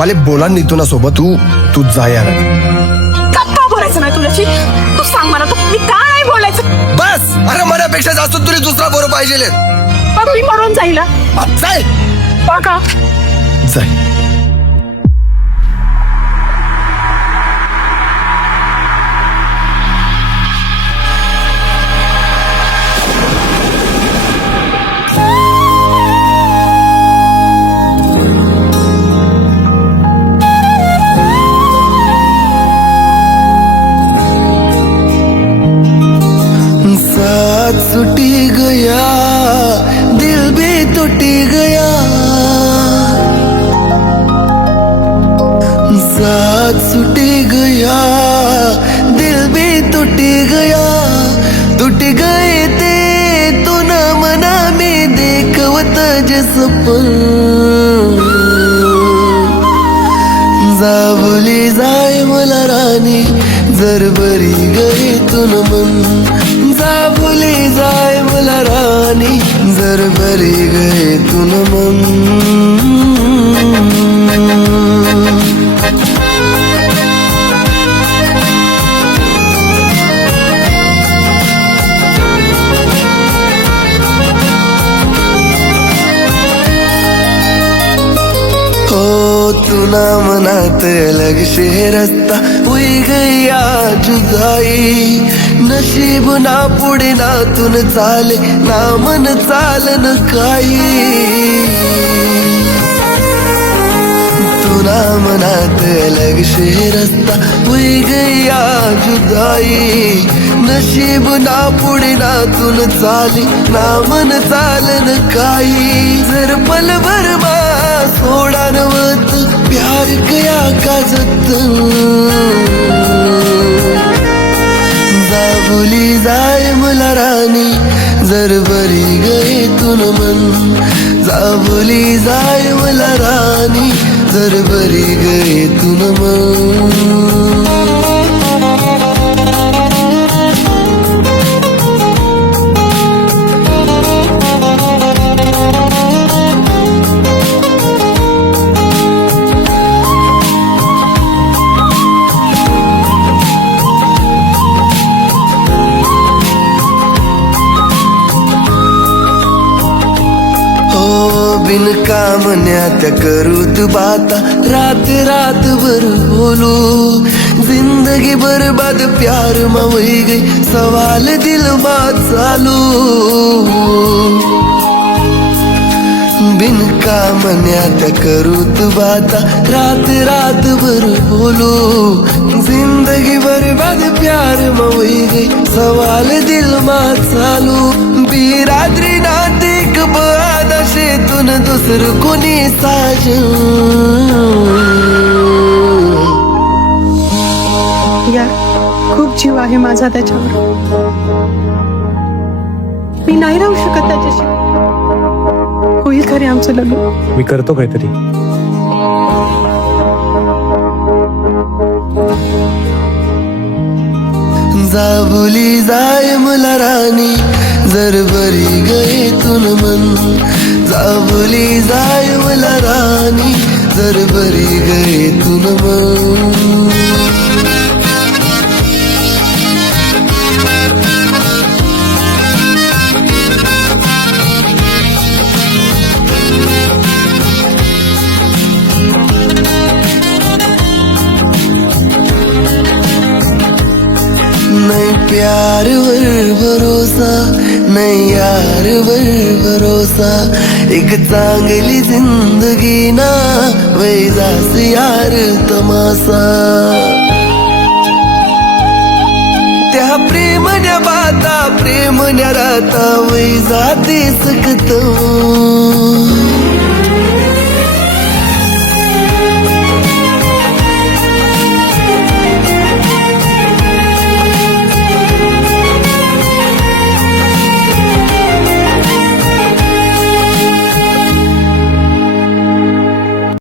मला बोला नीतू ना सोबत तू जा यार. का बोलायचं नाही तुझ्याशी? तू सांग मला, तू मी का नाही बोलायचं? बस. अरे मनापेक्षा जास्त तुला दुसरा पोरं पाहिजे. पण मी मरून जाईल हा. जाय का जाय. छूटी गया दिल भी टूटी गया, साथ छूटी गया दिल भी टूटी गया. टूट गए ते तू न मना में देखवत जसपन, जावली जाय मला राणी जर बरी गई तुन मन, जावली जाय मला राणी जर बरी गई तुन मन. हो तुना मनात अलग से रस्ता हुई गया जुदाई, नशीब ना पुढे ना तुन चाले ना मन चालन काही. तुना मनात अलग से रस्ता हुई गया जुदाई, नशीब ना पुढे ना तुन चाले ना मन चालन काही. जर पल भर मा सोडा नवत प्यार गया का जतन, जावली जाय मला राणी जर बरी गई तुन मन, जावली जाय मला राणी जर बरी गई तुन मन. बिन कामन्या त्या करूत बाता रात रात भर बोलू, जिंदगी बर्बाद प्यार मा वही गई सवाल दिल बात चालू. बिन कामन्या त्या करूत बाता रात रात भर बोलू, जिंदगी बर्बाद प्यार मा वही गई सवाल दिल मा चालू. बिरादरी नातिक बादाशे तुन दुसर कोणी साज, यार खूप जीव आहे माझा त्याच्यावर, मी नाही राहू शकत त्याच्याशी. होईल खरे आमचं लग्न. मी करतो काहीतरी. जावली जाय मला राणी जर बरी गई तुन मन, जावली जाय मला राणी जर बरी गई तुन मन. नहीं प्यार वर भरोसा नहीं यार वर भरोसा, एक चांगली जिंदगी ना वैजास यार तमासा. त्या प्रेमन्या बाता प्रेमन्या राता वैजाते सकत,